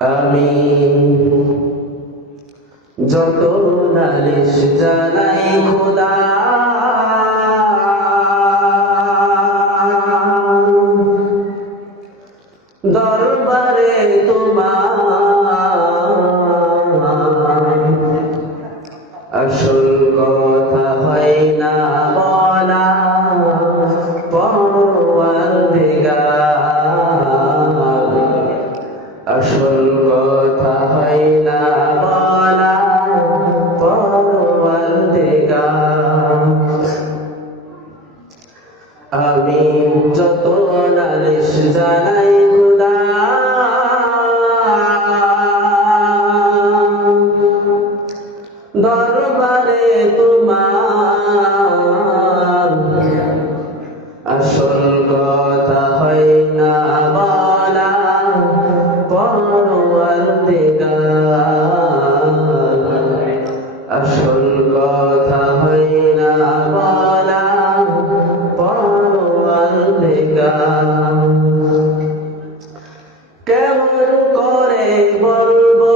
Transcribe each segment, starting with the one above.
আমি যত নালিশ জানাই খোদা, দরবারে তোমার আসল কথা হয় না বলা, পরওয়ারদিগার আসল কথা হয় না বলা, পরওয়ারদিগার। আমি যত নালিশ জানাই খোদা, দরবারে তোমার আসল কথা হয় না বলা, পরওয়ারদিগার আসল কথা হয় না বলা, পরওয়ারদিগার। কেমন করে বলবো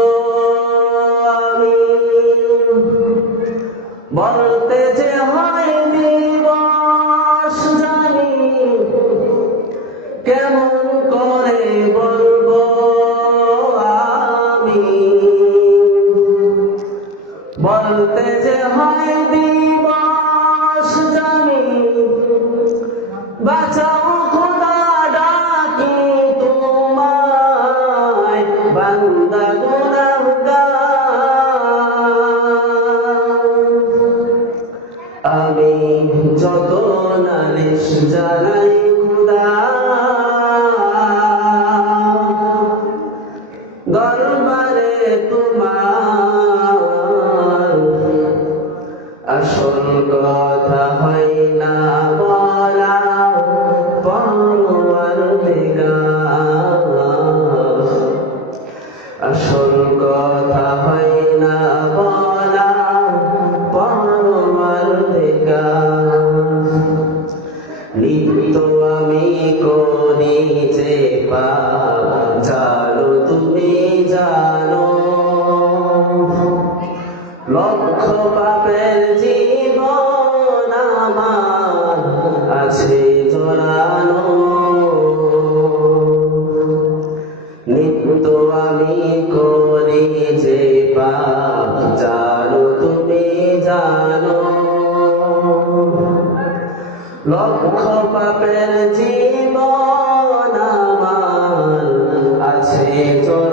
আমি, বলতে যে হয় দিবস জানি, কেমন করে বলবো আমি, বলতে যে হয় দিবস জানি। বাঁচাও খোদা ডাকি তোমায়, বান্দা গুনাহগার। আমি যত নালিশ জানাই খোদা, দরবারে তোমার আসল কথা হয় না বলা, পরওয়ারদিগার আসল কথা হয় না বলা, পরওয়ারদিগার। নিত্য আমি করি যে পাপ, জানো তুমি জানো, লক্ষ পাপের জীবন আমার আছে জড়ানো। নিত্য আমি করি যে পাপ, জানো তুমি জানো, লক্ষ পাপের জীবন আমার আছে জড়ানো।